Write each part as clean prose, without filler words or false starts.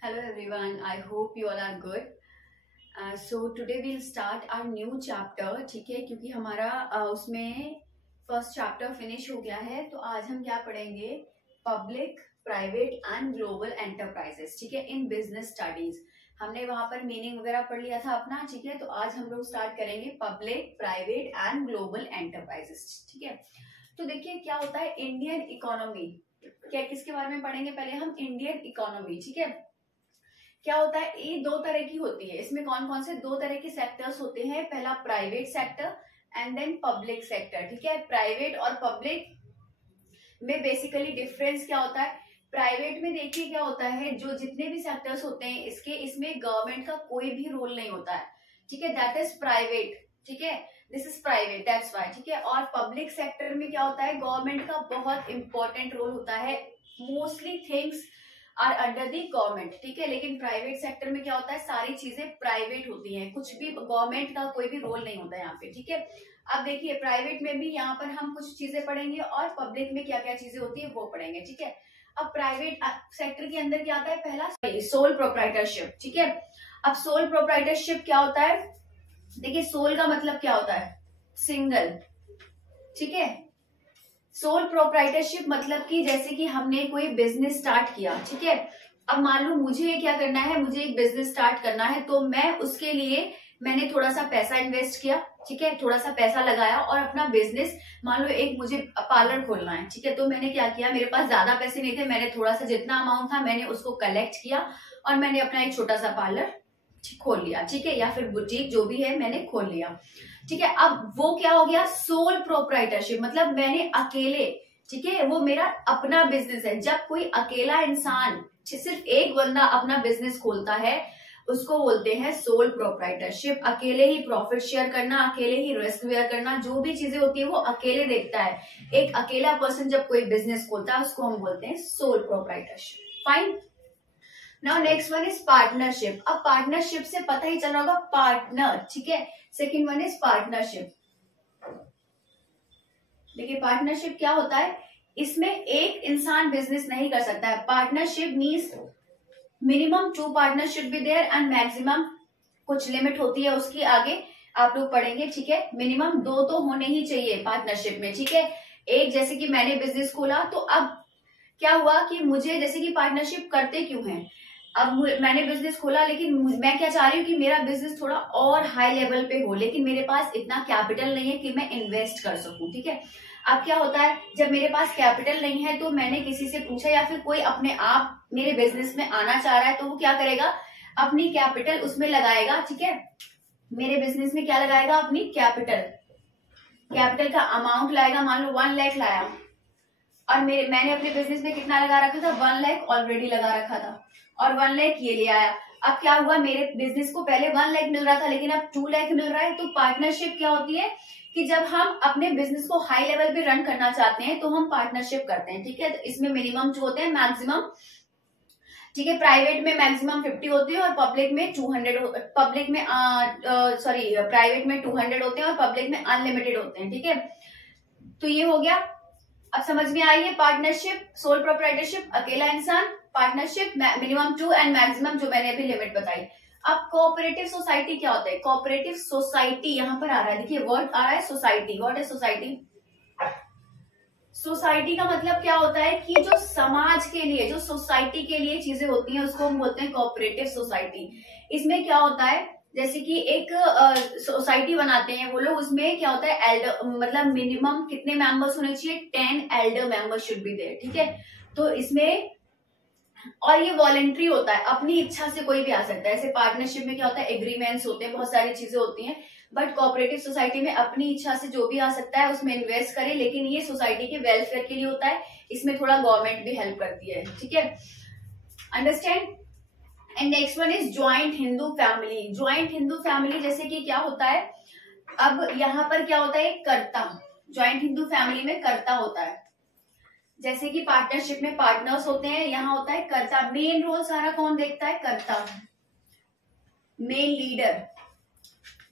Hello everyone, I hope you all are good. So today we'll start our new chapter, ठीक है, क्योंकि हमारा उसमें फर्स्ट चैप्टर फिनिश हो गया है। तो आज हम क्या पढ़ेंगे, public, private and global enterprises, ठीक है, इन बिजनेस स्टडीज। हमने वहां पर मीनिंग वगैरह पढ़ लिया था अपना, ठीक है। तो आज हम लोग स्टार्ट करेंगे public, private and global enterprises, ठीक है। तो देखिए क्या होता है इंडियन इकोनॉमी, क्या किसके बारे में पढ़ेंगे, पहले हम इंडियन इकोनॉमी, ठीक है। क्या होता है, ये दो तरह की होती है। इसमें कौन कौन से दो तरह के सेक्टर्स होते हैं, पहला private sector and then public sector, ठीक है। प्राइवेट और पब्लिक में बेसिकली डिफरेंस क्या होता है, प्राइवेट में देखिए क्या होता है, जो जितने भी सेक्टर्स होते हैं इसमें गवर्नमेंट का कोई भी रोल नहीं होता है, ठीक है, दैट इज प्राइवेट, ठीक है, this is private, that's why, ठीक है। और पब्लिक सेक्टर में क्या होता है, गवर्नमेंट का बहुत इंपॉर्टेंट रोल होता है, mostly things are under the government, ठीक है। लेकिन प्राइवेट सेक्टर में क्या होता है, सारी चीजें प्राइवेट होती हैं, कुछ भी गवर्नमेंट का कोई भी रोल नहीं होता है यहाँ पे, ठीक है। अब देखिए प्राइवेट में भी यहाँ पर हम कुछ चीजें पढ़ेंगे और पब्लिक में क्या क्या चीजें होती है वो पढ़ेंगे, ठीक है। अब प्राइवेट सेक्टर के अंदर क्या आता है, पहला सोल प्रोप्राइटरशिप, ठीक है। अब सोल प्रोप्राइटरशिप क्या होता है, देखिए सोल का मतलब क्या होता है, सिंगल, ठीक है। सोल प्रोप्राइटरशिप मतलब कि जैसे कि हमने कोई बिजनेस स्टार्ट किया, ठीक है। अब मान लो मुझे क्या करना है, मुझे एक बिजनेस स्टार्ट करना है, तो मैं उसके लिए मैंने थोड़ा सा पैसा इन्वेस्ट किया, ठीक है, थोड़ा सा पैसा लगाया और अपना बिजनेस, मान लो एक मुझे पार्लर खोलना है, ठीक है। तो मैंने क्या किया, मेरे पास ज्यादा पैसे नहीं थे, मैंने थोड़ा सा जितना अमाउंट था मैंने उसको कलेक्ट किया और मैंने अपना एक छोटा सा पार्लर खोल लिया, ठीक है, या फिर बुटीक जो भी है मैंने खोल लिया, ठीक है। अब वो क्या हो गया, सोल प्रोप्राइटरशिप, मतलब मैंने अकेले, ठीक है, वो मेरा अपना बिजनेस है। जब कोई अकेला इंसान, सिर्फ एक बंदा अपना बिजनेस खोलता है, उसको बोलते हैं सोल प्रोप्राइटरशिप। अकेले ही प्रॉफिट शेयर करना, अकेले ही रिस्क बेयर करना, जो भी चीजें होती है वो अकेले देखता है। एक अकेला पर्सन जब कोई बिजनेस खोलता है उसको हम बोलते हैं sole proprietorship. Fine, now next one is partnership. अब पार्टनरशिप से पता ही चल रहा होगा, पार्टनर, ठीक है। Second one is partnership. देखिए पार्टनरशिप क्या होता है, इसमें एक इंसान बिजनेस नहीं कर सकता है। Partnership means minimum 2 partner should be there and maximum कुछ लिमिट होती है उसकी, आगे आप लोग पढ़ेंगे, ठीक है। मिनिमम 2 तो होने ही चाहिए पार्टनरशिप में, ठीक है। एक, जैसे कि मैंने बिजनेस खोला, तो अब क्या हुआ कि मुझे, जैसे कि पार्टनरशिप करते क्यों हैं, अब मैंने बिजनेस खोला, लेकिन मैं क्या चाह रही हूँ कि मेरा बिजनेस थोड़ा और हाई लेवल पे हो, लेकिन मेरे पास इतना कैपिटल नहीं है कि मैं इन्वेस्ट कर सकूं, ठीक है। अब क्या होता है, जब मेरे पास कैपिटल नहीं है तो मैंने किसी से पूछा, या फिर कोई अपने आप मेरे बिजनेस में आना चाह रहा है, तो वो क्या करेगा, अपनी कैपिटल उसमें लगाएगा, ठीक है। मेरे बिजनेस में क्या लगाएगा, अपनी कैपिटल का अमाउंट लाएगा। मान लो 1 लाख लाया और मैंने अपने बिजनेस में कितना लगा रखा था, 1 लाख ऑलरेडी लगा रखा था, और 1 लाख ये ले आया। अब क्या हुआ, मेरे बिजनेस को पहले 1 लाख मिल रहा था, लेकिन अब 2 लाख मिल रहा है। तो पार्टनरशिप क्या होती है कि जब हम अपने बिजनेस को हाई लेवल पे रन करना चाहते हैं तो हम पार्टनरशिप करते हैं, ठीक है। तो इसमें मिनिमम जो होते हैं, मैक्सिमम, ठीक है। प्राइवेट में मैक्सिमम 50 होते हैं और पब्लिक में 200, पब्लिक में प्राइवेट में 200 होते हैं और पब्लिक में अनलिमिटेड होते हैं, ठीक है। तो ये हो गया, अब समझ में आई है पार्टनरशिप, सोल प्रोप्राइटरशिप, अकेला इंसान, पार्टनरशिप मिनिमम 2 एंड मैक्सिमम जो मैंने अभी लिमिट बताई। अब कोऑपरेटिव सोसाइटी क्या होता है, कोऑपरेटिव सोसाइटी यहाँ पर आ रहा है, देखिए वर्ड आ रहा है society. What is society, society का मतलब क्या होता है कि जो समाज के लिए, जो सोसाइटी के लिए चीजें होती हैं उसको हम बोलते हैं कोऑपरेटिव सोसाइटी। इसमें क्या होता है, जैसे कि एक सोसाइटी बनाते हैं वो लोग, उसमें क्या होता है, एल्डर, मतलब मिनिमम कितने मेंबर्स होने चाहिए, 10 elder members should be there, ठीक है। तो इसमें, और ये वॉलेंट्री होता है, अपनी इच्छा से कोई भी आ सकता है। ऐसे पार्टनरशिप में क्या होता है, एग्रीमेंट्स होते हैं, बहुत सारी चीजें होती हैं, बट कोऑपरेटिव सोसाइटी में अपनी इच्छा से जो भी आ सकता है उसमें इन्वेस्ट करे, लेकिन ये सोसाइटी के वेलफेयर के लिए होता है, इसमें थोड़ा गवर्नमेंट भी हेल्प करती है, ठीक है, understand. And next one is joint Hindu family. Joint Hindu family जैसे कि क्या होता है, अब यहाँ पर क्या होता है, कर्ता, ज्वाइंट हिंदू फैमिली में कर्ता होता है, जैसे कि पार्टनरशिप में पार्टनर्स होते हैं, यहाँ होता है कर्ता। मेन रोल सारा कौन देखता है, कर्ता, मेन लीडर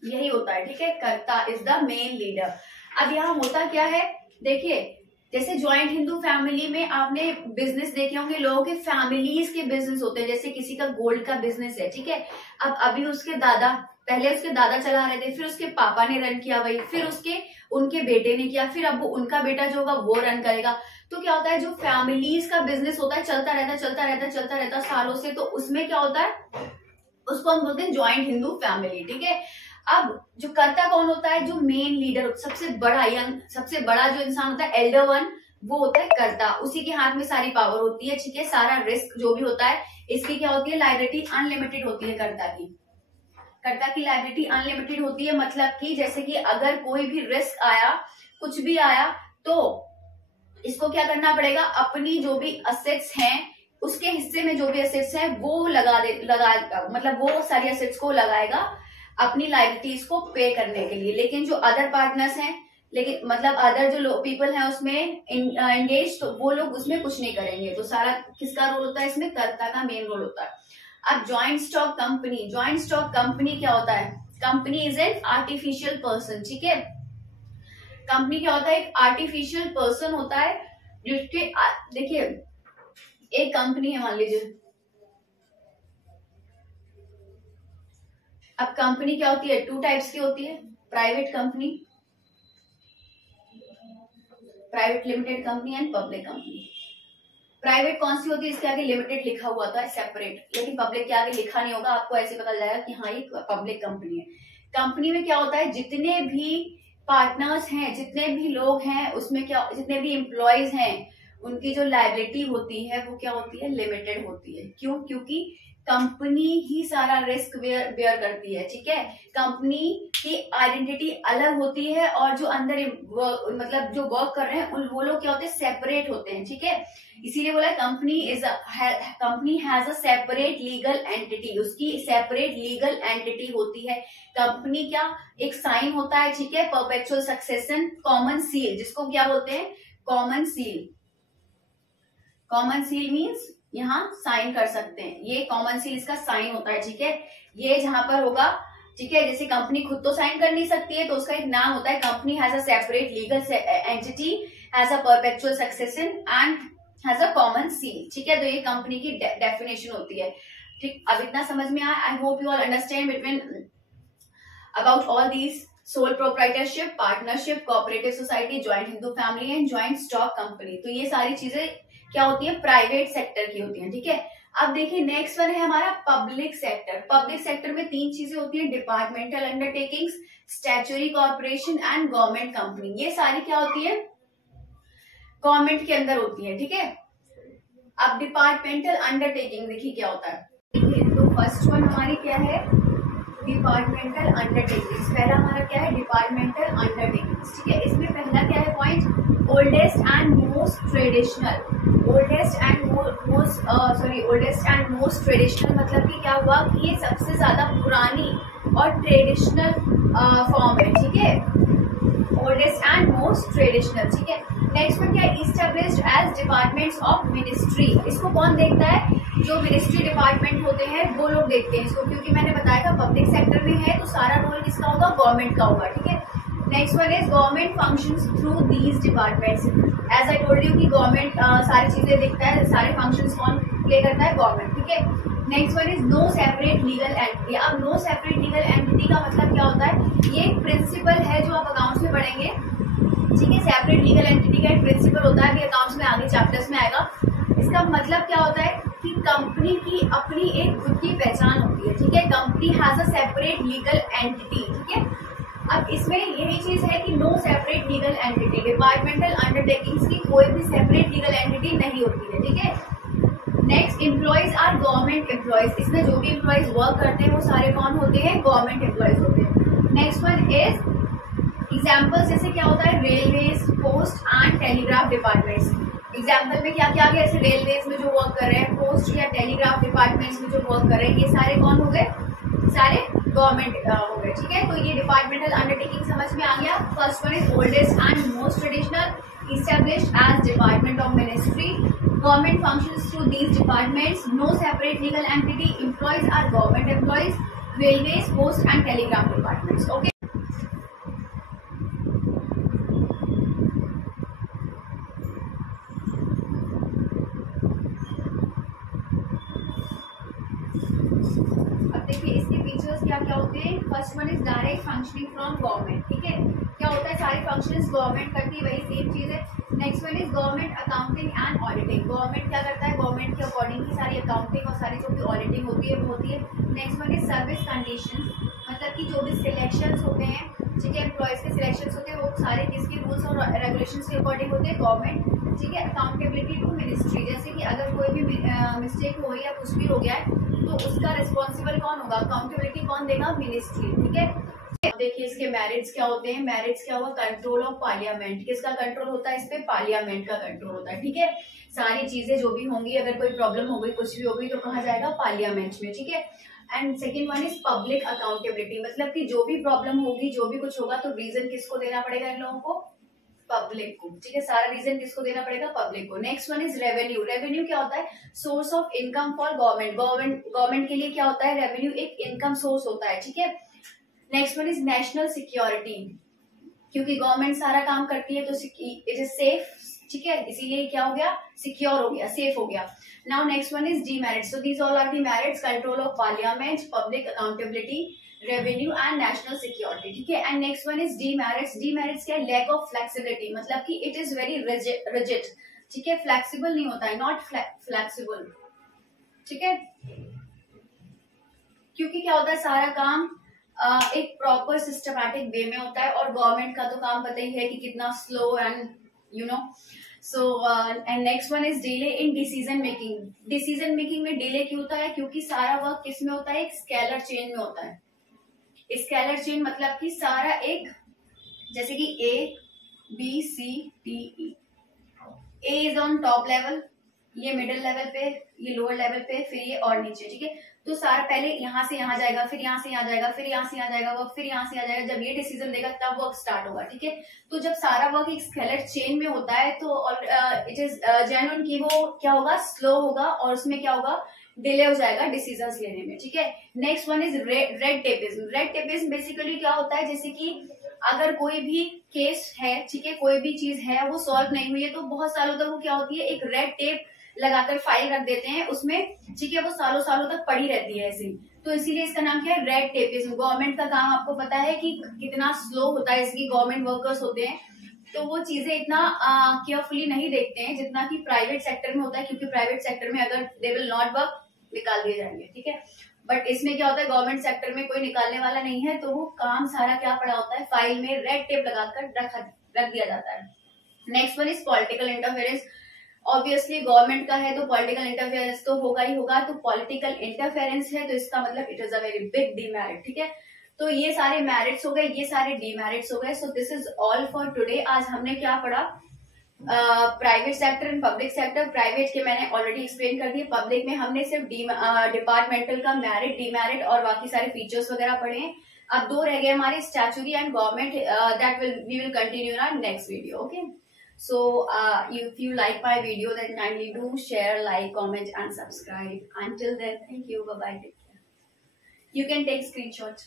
यही होता है, ठीक है, कर्ता इज द मेन लीडर। अब यहाँ होता क्या है, देखिए जैसे ज्वाइंट हिंदू फैमिली में आपने बिजनेस देखे होंगे, लोगों के फैमिलीज के बिजनेस होते हैं, जैसे किसी का गोल्ड का बिजनेस है, ठीक है। अब अभी उसके दादा, पहले उसके दादा चला रहे थे, फिर उसके पापा ने रन किया वही, फिर उनके बेटे ने किया, फिर अब उनका बेटा जो होगा वो रन करेगा। तो क्या होता है, जो फैमिलीज का बिजनेस होता है चलता रहता सालों से, तो उसमें क्या होता है, उसको हम बोलते हैं ज्वाइंट हिंदू फैमिली, ठीक है। अब जो कर्ता कौन होता है, जो मेन लीडर, सबसे बड़ा जो इंसान होता है, एल्डर वन, वो होता है कर्ता, उसी के हाथ में सारी पावर होती है, ठीक है। सारा रिस्क जो भी होता है, इसकी क्या होती है, लायबिलिटी अनलिमिटेड होती है कर्ता की लायबिलिटी अनलिमिटेड होती है। मतलब कि जैसे कि अगर कोई भी रिस्क आया, कुछ भी आया, तो इसको क्या करना पड़ेगा, अपनी जो भी असेट्स हैं, उसके हिस्से में जो भी असेट्स हैं वो मतलब वो सारी असेट्स को लगाएगा अपनी लायबिलिटीज को पे करने के लिए। लेकिन जो अदर पार्टनर्स हैं, लेकिन मतलब अदर जो पीपल हैं उसमें एंगेज, तो वो लोग उसमें कुछ नहीं करेंगे। तो सारा किसका रोल होता है इसमें, कर्ता का मेन रोल होता है। अब ज्वाइंट स्टॉक कंपनी क्या होता है, company is an artificial person, ठीक है। कंपनी क्या होता है, एक आर्टिफिशियल पर्सन होता है, जिसके देखिए एक कंपनी है, मान लीजिए। अब कंपनी क्या होती है, 2 टाइप्स की होती है, private company, private limited company and public company. Private कौन सी होती है, इसके आगे लिमिटेड लिखा हुआ था सेपरेट, लेकिन पब्लिक के आगे लिखा नहीं होगा, आपको ऐसे पता जाएगा कि हाँ ये पब्लिक कंपनी है। कंपनी में क्या होता है, जितने भी पार्टनर्स हैं, जितने भी लोग हैं उसमें, क्या जितने भी एम्प्लॉयज हैं, उनकी जो लायबिलिटी होती है वो क्या होती है, लिमिटेड होती है। क्यों, क्योंकि कंपनी ही सारा रिस्क बेयर करती है, ठीक है। कंपनी की आइडेंटिटी अलग होती है, और जो अंदर मतलब जो वर्क कर रहे हैं वो लोग क्या होते हैं, सेपरेट होते हैं, ठीक है। इसीलिए बोला company has a separate legal entity, उसकी सेपरेट लीगल एंटिटी होती है। कंपनी क्या, एक साइन होता है, ठीक है, परपेचुअल सक्सेशन, कॉमन सील, जिसको क्या बोलते हैं, common seal. Common seal means यहाँ साइन कर सकते हैं, ये कॉमन सील इसका साइन होता है, ठीक है। ये जहां पर होगा, ठीक है, जैसे कंपनी खुद तो साइन कर नहीं सकती है, तो उसका एक नाम होता है, company has a separate legal entity, has a perpetual succession and has a common seal, ठीक है। तो ये कंपनी की डेफिनेशन होती है, ठीक। अब इतना समझ में आया, I hope you all understand between about all these sole proprietorship, partnership, cooperative society, joint Hindu family and joint stock company. तो ये सारी चीजें क्या होती है, प्राइवेट सेक्टर की होती है, ठीक है। अब देखिए नेक्स्ट वन है हमारा पब्लिक सेक्टर। पब्लिक सेक्टर में 3 चीजें होती है, departmental undertakings, statutory corporation and government company. ये सारी क्या होती है, गवर्नमेंट के अंदर होती है, ठीक है। अब डिपार्टमेंटल अंडरटेकिंग देखिए क्या होता है, तो फर्स्ट वन हमारी क्या है, डिपार्टमेंटल अंडरटेकिंग्स। पहला हमारा क्या है, डिपार्टमेंटल अंडरटेकिंग्स, ठीक है। इसमें पहला क्या है point, oldest and most traditional. Oldest and most traditional मतलब कि क्या हुआ कि ये सबसे ज्यादा पुरानी और ट्रेडिशनल फॉर्म है, ठीक है। ओल्डेस्ट एंड मोस्ट ट्रेडिशनल, ठीक है। नेक्स्ट में क्या है, established as departments of ministry. इसको कौन देखता है, जो मिनिस्ट्री डिपार्टमेंट होते हैं वो लोग देखते हैं इसको, क्योंकि मैंने बताया था पब्लिक सेक्टर में है तो सारा रोल किसका होगा, गवर्नमेंट का होगा, ठीक है। Next one is government functions through these departments. As I told you कि गवर्नमेंट सारी चीजें देखता है, सारे फंक्शंस कौन प्ले करता है, गवर्नमेंट, ठीक है। Next one is no separate legal entity. अब नो सेपरेट लीगल एंटिटी का मतलब क्या होता है, ये एक प्रिंसिपल है जो आप अकाउंट्स में पढ़ेंगे, ठीक है। सेपरेट लीगल एंटिटी का एक प्रिंसिपल होता है, अभी अकाउंट्स में आगे चैप्टर्स में आएगा। इसका मतलब क्या होता है कि कंपनी की अपनी एक खुद की पहचान होती है, ठीक है। Company has a separate legal entity, ठीक है। अब इसमें यही चीज है कि no separate legal entity, departmental undertakings की कोई भी सेपरेट लीगल एंटिटी नहीं होती है, ठीक है। Next, employees are government employees. इसमें जो भी एम्प्लॉयज वर्क करते हैं वो सारे कौन होते हैं, गवर्नमेंट एम्प्लॉयज होते हैं। नेक्स्ट वन इज एग्जाम्पल्स, जैसे क्या होता है, railways, post and telegraph departments. Example में क्या क्या आ गया, जैसे रेलवेज में जो वर्क कर रहे हैं, पोस्ट या टेलीग्राफ डिपार्टमेंट्स में जो वर्क कर रहे हैं, ये सारे कौन हो गए, सारे गवर्नमेंट हो गए, ठीक है। तो ये डिपार्टमेंटल अंडरटेकिंग समझ में आ गया। First one is oldest and most traditional, established as department of ministry, government functions through these departments, no separate legal entity, employees are government employees, railways, post and telegraph departments, okay। One is direct functioning from government, ठीक है, क्या होता है सारी functions government करती है, वही same चीज है। Next one is government accounting and auditing, government क्या करता है, गवर्नमेंट के अकॉर्डिंग की सारी अकाउंटिंग और सारी जो भी ऑडिटिंग होती है वो होती है। Next one is service condition, मतलब कि जो भी सिलेक्शंस होते हैं, ठीक है, एम्प्लॉयज के सिलेक्शंस होते हैं वो सारे किसके रूल्स और रेगुलेशंस के अकॉर्डिंग होते हैं, गवर्नमेंट, ठीक है। अकाउंटेबिलिटी टू मिनिस्ट्री, जैसे कि अगर कोई भी मिस्टेक हो या कुछ भी हो गया है तो उसका रिस्पॉन्सिबल कौन होगा, अकाउंटेबिलिटी कौन देगा, मिनिस्ट्री, ठीक है। देखिए इसके मैरिट्स क्या होते हैं, मैरिट्स क्या होगा, कंट्रोल ऑफ पार्लियामेंट, किसका कंट्रोल होता है इस पे, पार्लियामेंट का कंट्रोल होता है, ठीक है। सारी चीजें जो भी होंगी, अगर कोई प्रॉब्लम हो गई कुछ भी हो गई तो कहा जाएगा पार्लियामेंट में, ठीक है। And second one is public accountability, मतलब कि जो भी प्रॉब्लम होगी जो भी कुछ होगा तो रीजन किसको देना पड़ेगा, इन लोगों को, पब्लिक को, ठीक है, सारा रीजन किसको देना पड़ेगा, पब्लिक को। Next one is revenue, revenue क्या होता है, source of income for government, government के लिए क्या होता है, रेवेन्यू एक इनकम सोर्स होता है, ठीक है। Next one is national security, क्योंकि गवर्नमेंट सारा काम करती है तो इट इज सेफ, ठीक है, इसीलिए क्या हो गया, सिक्योर हो गया, सेफ हो गया। Now next one is demerits, so these all are the merits, control of parliament, public accountability, revenue and national security, ठीक है। And next one is demerits, demerits क्या है, लैक ऑफ फ्लेक्सिबिलिटी, मतलब कि इट इज वेरी रिजिड, ठीक है, flexible नहीं होता है, नॉट फ्लेक्सिबल, ठीक है, क्योंकि क्या होता है सारा काम एक प्रॉपर सिस्टमैटिक वे में होता है और गवर्नमेंट का तो काम पता ही है कि कितना slow and you know. So and next one is delay in decision making, decision making में डिले क्यों होता है, क्योंकि सारा वर्क किस में होता है, एक स्केलर चेन में होता है। स्केलर चेन मतलब कि सारा एक, जैसे कि A B C D E, A is on top level, ये मिडिल लेवल पे, ये लोअर लेवल पे, फिर ये और नीचे, ठीक है। तो सारा पहले यहाँ से यहाँ जाएगा, फिर यहाँ से यहाँ जाएगा, फिर यहाँ से यहाँ जाएगा वर्क, फिर यहाँ से यहाँ जाएगा, जब ये डिसीजन देगा तब वर्क स्टार्ट होगा, ठीक है। तो जब सारा वर्क एक स्केलर चेन में होता है तो इट इज जेन्युइन कि वो क्या होगा, स्लो होगा और उसमें क्या होगा, डिले हो जाएगा डिसीजंस लेने में, ठीक है। Next one is red tapism, red tapism basically क्या होता है, जैसे कि अगर कोई भी केस है, ठीक है, कोई भी चीज है वो सॉल्व नहीं हुई है तो बहुत सालों तक वो क्या होती है, एक रेड टेप लगाकर फाइल रख देते हैं उसमें, ठीक है, वो सालों सालों तक पड़ी रहती है ऐसे, तो इसीलिए इसका नाम क्या है, रेड टेपिज्म। गवर्नमेंट का काम आपको पता है कि कितना स्लो होता है, इसकी गवर्नमेंट वर्कर्स होते हैं तो वो चीजें इतना केयरफुली नहीं देखते हैं जितना कि प्राइवेट सेक्टर में होता है, क्योंकि प्राइवेट सेक्टर में अगर दे विल नॉट वर्क निकाल दिए जाएंगे, ठीक है। बट इसमें क्या होता है, गवर्नमेंट सेक्टर में कोई निकालने वाला नहीं है तो वो काम सारा क्या पड़ा होता है, फाइल में रेड टेप लगाकर रख दिया जाता है। Next one is political interference, obviously government का है तो पॉलिटिकल इंटरफेरेंस तो होगा ही होगा, तो पॉलिटिकल इंटरफेरेंस है तो इसका मतलब it is a very big demerit, ठीक है। तो ये सारे मेरिट्स हो गए, ये सारे डीमेरिट्स हो गए। So this is all for today. आज हमने क्या पढ़ा, private sector and public sector. Private के मैंने ऑलरेडी एक्सप्लेन कर दिए, पब्लिक में हमने सिर्फ डिपार्टमेंटल का मेरिट, डीमेरिट और बाकी सारे फीचर्स वगैरह पढ़े हैं। अब दो रह गए हमारे, statutory and government, that we will continue in our next video, okay. So if you like my video then kindly do share, like, comment and subscribe. Until then, thank you, bye bye, take care. You can take screenshots.